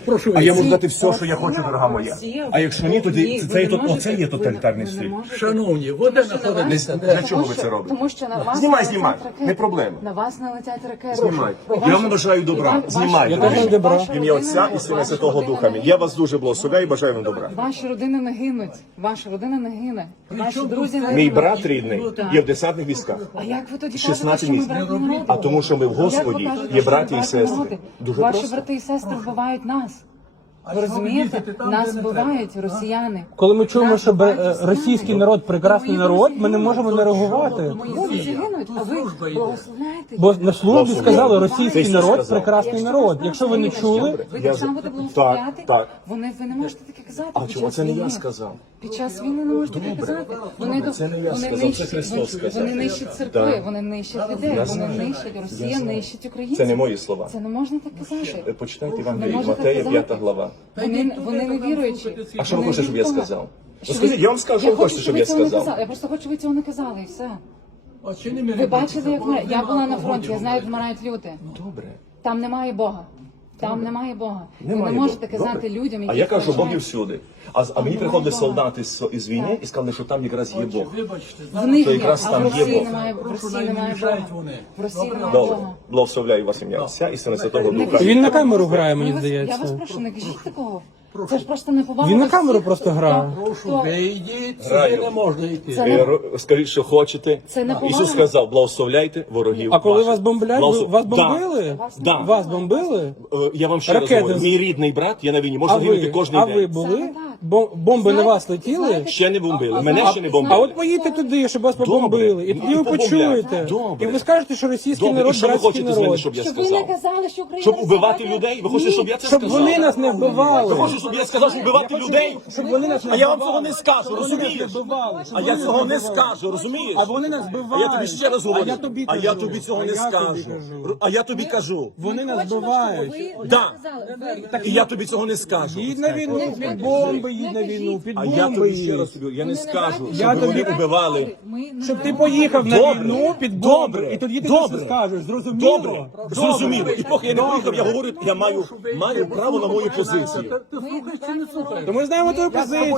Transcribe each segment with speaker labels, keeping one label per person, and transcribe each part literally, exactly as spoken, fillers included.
Speaker 1: прошу.
Speaker 2: А я можу дати все, що я хочу, дорога моя. А якщо ні, тоді це, це, є, оце є тоталітарний світ.
Speaker 1: Шановні, ви де знаходитесь?
Speaker 2: Для чого ви це робите?
Speaker 3: Тому що на вас
Speaker 2: Знімай,
Speaker 3: налетять
Speaker 2: знімай,
Speaker 3: ракети.
Speaker 2: не проблема.
Speaker 3: На вас налетять ракети.
Speaker 2: Знімай.
Speaker 3: Ваша-
Speaker 2: Я вам бажаю добра.
Speaker 3: Вам-
Speaker 2: Знімай.
Speaker 3: ваша-
Speaker 2: Я теж
Speaker 3: добра.
Speaker 2: В ім'я Отця і Сина Святого Духа. Я вас дуже благословляю і бажаю вам добра.
Speaker 3: Ваші родини не гинуть. Ваша родина не гине. Ваші друзі не
Speaker 2: Мій
Speaker 3: гинуть.
Speaker 2: брат рідний є в десантних військах.
Speaker 3: А як ви тоді
Speaker 2: шістнадцять
Speaker 3: кажете, що ми
Speaker 2: місяців.
Speaker 3: братні народи?
Speaker 2: А тому, що ми в
Speaker 3: А як ви
Speaker 2: Господі
Speaker 3: кажете,
Speaker 2: є
Speaker 3: що
Speaker 2: браті
Speaker 3: ми
Speaker 2: і
Speaker 3: братні
Speaker 2: сестри.
Speaker 3: народи?
Speaker 2: Дуже
Speaker 3: Ваші
Speaker 2: просто.
Speaker 3: брати і сестри вбивають нас.
Speaker 1: А
Speaker 3: Ви
Speaker 1: що ви
Speaker 3: розумієте?
Speaker 1: їздите там,
Speaker 3: Нас
Speaker 1: де не
Speaker 3: вбивають
Speaker 1: треба?
Speaker 3: росіяни.
Speaker 4: Коли ми чуємо,
Speaker 3: Нас
Speaker 4: що бе-
Speaker 3: вбивають
Speaker 4: російський народ прекрасний народ, ми не можемо не реагувати.
Speaker 3: Хлопці гинуть, а ви благословляєте.
Speaker 4: Бо на службі сказали, російський
Speaker 2: Ти
Speaker 4: народ
Speaker 2: сказав.
Speaker 4: прекрасний народ. Якщо ви не чули,
Speaker 3: ви
Speaker 2: Я
Speaker 3: так само
Speaker 2: за-
Speaker 3: будете благословляти,
Speaker 2: Так, так.
Speaker 3: Вони, ви не можете таке казати.
Speaker 2: А
Speaker 3: під
Speaker 2: чому
Speaker 3: час
Speaker 2: це не я
Speaker 3: війни.
Speaker 2: сказав?
Speaker 3: Під час війни не можете таке казати. Вони,
Speaker 2: Добре, це не я
Speaker 3: вони
Speaker 2: сказав, це
Speaker 3: нищать,
Speaker 2: Христос
Speaker 3: вони,
Speaker 2: сказав.
Speaker 3: вони нищать церкви,
Speaker 2: Так.
Speaker 3: вони нищать людей,
Speaker 2: Я
Speaker 3: вони
Speaker 2: знаю.
Speaker 3: нищать, Росія
Speaker 2: знаю.
Speaker 3: нищить українців.
Speaker 2: Це не мої слова.
Speaker 3: Це не можна так казати.
Speaker 2: Почитайте
Speaker 3: Не
Speaker 2: Євангеліє
Speaker 3: можна так
Speaker 2: Матея,
Speaker 3: казати.
Speaker 2: п'ята глава.
Speaker 3: Вони, вони не віруючі.
Speaker 2: А що ви
Speaker 3: Вони
Speaker 2: хочете, щоб я
Speaker 3: нікому.
Speaker 2: сказав?
Speaker 3: Що
Speaker 2: Ну, скажіть,
Speaker 3: ви-
Speaker 2: я вам скажу, що ви
Speaker 3: хочу,
Speaker 2: хочете, щоб
Speaker 3: ви
Speaker 2: я
Speaker 3: цього не
Speaker 2: сказав.
Speaker 3: казали. Я просто хочу, щоб ви цього не казали, і все.
Speaker 1: А чи не мене
Speaker 3: Ви бачили, як ми... я була на
Speaker 1: Нема
Speaker 3: фронті, я знаю, як
Speaker 1: вогонь.
Speaker 3: вмирають люди.
Speaker 2: Добре.
Speaker 3: Там немає Бога. Там немає Бога. Ви
Speaker 2: Немає
Speaker 3: не можете
Speaker 2: Бога.
Speaker 3: казати
Speaker 2: Добре.
Speaker 3: людям, які
Speaker 2: А я кажу, Бог є
Speaker 3: вважають-
Speaker 2: всюди. А, а мені приходили солдати з, із війни і сказали, що там якраз є Бог.
Speaker 1: Вибачте,
Speaker 3: В них
Speaker 2: Що
Speaker 3: є,
Speaker 2: якраз
Speaker 3: а
Speaker 2: там
Speaker 3: в
Speaker 2: є
Speaker 3: Росії
Speaker 2: Бог.
Speaker 3: немає, в
Speaker 1: Прошу,
Speaker 3: Росії
Speaker 1: не
Speaker 3: немає
Speaker 1: мішають
Speaker 3: Бога.
Speaker 1: вони.
Speaker 3: В Росії
Speaker 1: Добре.
Speaker 3: немає
Speaker 2: Добре.
Speaker 3: Бога.
Speaker 2: Благословляю вас ім'я Отця і Сина Святого Духа.
Speaker 4: він на камеру грає, мені
Speaker 3: Я вас
Speaker 4: здається.
Speaker 3: прошу, не кажіть такого. Це ж просто неповага.
Speaker 4: Він на
Speaker 3: до
Speaker 4: камеру
Speaker 3: всіх,
Speaker 4: просто
Speaker 3: хто-
Speaker 4: грає.
Speaker 1: Прошу,
Speaker 3: хто-
Speaker 1: вийдіть,
Speaker 2: Граю.
Speaker 1: сюди не можна йти.
Speaker 3: Це
Speaker 2: Е,
Speaker 3: не-
Speaker 2: ро- Скажіть, що хочете.
Speaker 3: Це не
Speaker 2: Ісус
Speaker 3: повага.
Speaker 2: сказав, благословляйте ворогів.
Speaker 4: А коли
Speaker 2: ваших.
Speaker 4: вас бомблять, ви-
Speaker 2: Благослов-
Speaker 4: вас
Speaker 2: Да.
Speaker 4: бомбили?
Speaker 2: Да.
Speaker 4: Вас бомбили?
Speaker 2: Е, Я вам ще раз
Speaker 4: Ракети
Speaker 2: говорю,
Speaker 4: з-
Speaker 2: мій рідний брат, я на війні, можу
Speaker 4: А
Speaker 2: загинути
Speaker 4: ви,
Speaker 2: кожен
Speaker 4: а
Speaker 2: день.
Speaker 4: ви були?
Speaker 3: Саме так.
Speaker 4: Бом- Бомби на
Speaker 3: Знаєте-
Speaker 4: вас летіли?
Speaker 3: знаєте-
Speaker 2: Ще не бомбили,
Speaker 3: А-
Speaker 2: мене
Speaker 3: а-
Speaker 2: ще не
Speaker 4: А
Speaker 2: бомбили.
Speaker 4: от поїдьте туди, щоб вас побомбили. І тоді
Speaker 2: І
Speaker 4: ви
Speaker 2: побомблять.
Speaker 4: почуєте.
Speaker 2: Добре.
Speaker 4: І ви скажете, що російський
Speaker 2: Добре, і
Speaker 4: народ
Speaker 2: що ви
Speaker 4: братський
Speaker 2: хочете з мене,
Speaker 4: народ.
Speaker 2: щоб я
Speaker 3: Щоб ви не
Speaker 2: сказав?
Speaker 3: казали, що Україна...
Speaker 2: Щоб убивати
Speaker 3: сьогодні-
Speaker 2: людей? Ви хочете, щоб я це
Speaker 4: Щоб
Speaker 2: сказав?
Speaker 4: вони нас не вбивали.
Speaker 2: Ви хочете, щоб я сказав, щоб вбивати людей?
Speaker 4: Щоб вони нас не
Speaker 2: А я вам
Speaker 4: вбивали.
Speaker 2: цього не скажу,
Speaker 4: Щоб вони нас не
Speaker 2: розумієш?
Speaker 4: вбивали. Щоб
Speaker 2: А я
Speaker 4: вони
Speaker 2: цього
Speaker 4: нас
Speaker 2: не
Speaker 4: вбивали.
Speaker 2: скажу, розумієш?
Speaker 4: А вони нас
Speaker 2: А
Speaker 4: вбивають.
Speaker 2: я тобі ще раз говорю.
Speaker 4: А я тобі
Speaker 2: А я
Speaker 4: кажу.
Speaker 2: тобі цього
Speaker 4: А
Speaker 2: не
Speaker 4: я тобі
Speaker 2: скажу.
Speaker 4: кажу.
Speaker 2: А я тобі кажу.
Speaker 4: Вони нас
Speaker 3: Хочемо,
Speaker 4: вбивають.
Speaker 3: щоб ви
Speaker 2: Да.
Speaker 3: казали. Ви-
Speaker 2: І я тобі цього не скажу.
Speaker 4: Їдь на війну, під бомби, їдь на війну, під
Speaker 2: А я
Speaker 4: бомби
Speaker 2: тобі ще
Speaker 4: їдь.
Speaker 2: раз тобі, я не
Speaker 3: Ми
Speaker 2: скажу,
Speaker 3: братні
Speaker 2: щоб
Speaker 4: Я
Speaker 2: вони
Speaker 4: тобі-
Speaker 2: убивали.
Speaker 3: Ми не
Speaker 4: Щоб ти
Speaker 3: братні
Speaker 4: поїхав на
Speaker 2: Добре.
Speaker 4: війну під бомби,
Speaker 2: Добре.
Speaker 4: і тоді ти
Speaker 2: Добре.
Speaker 4: це скажеш, зрозуміло?
Speaker 2: Добре, зрозуміло. І поки я не поїхав, я говорю, я маю, маю право на мою позицію.
Speaker 1: Ти слухай чи не слухай?
Speaker 4: То ми знаємо твою позицію.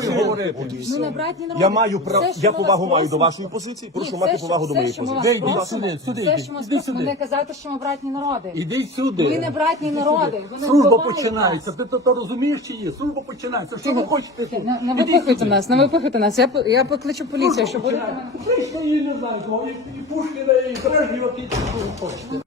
Speaker 3: Ми не братні народи.
Speaker 2: Я маю право,
Speaker 3: Все, що
Speaker 2: я
Speaker 3: ми
Speaker 2: повагу
Speaker 3: вас
Speaker 2: маю до
Speaker 3: просимо-
Speaker 2: вашої позиції,
Speaker 3: Ні,
Speaker 2: прошу
Speaker 3: все,
Speaker 2: мати
Speaker 3: що-
Speaker 2: повагу до
Speaker 3: все,
Speaker 2: моєї
Speaker 3: що ми
Speaker 2: позиції.
Speaker 3: вас
Speaker 1: Де, йди
Speaker 3: просимо,
Speaker 1: сюди, сюди
Speaker 3: все,
Speaker 1: йди.
Speaker 3: що ми вас
Speaker 1: Іди
Speaker 3: просимо,
Speaker 1: сюди.
Speaker 3: не казати, що ми братні народи.
Speaker 1: Іди сюди.
Speaker 3: Ми не братні народи. Ви не
Speaker 1: Служба
Speaker 3: вбиваєте
Speaker 1: починається.
Speaker 3: нас.
Speaker 1: Ти то, то розумієш чи ні? Служба починається. Що ви хочете тут?
Speaker 3: Не, не
Speaker 1: Ідіть
Speaker 3: випихуйте
Speaker 1: сюди.
Speaker 3: нас, не випихуйте нас. Я, по- я покличу поліцію, щоб ви...
Speaker 1: Починається. Прийшли, її не знаю, кого, і Пушкіна, і Брежнєва, і що ви хочете.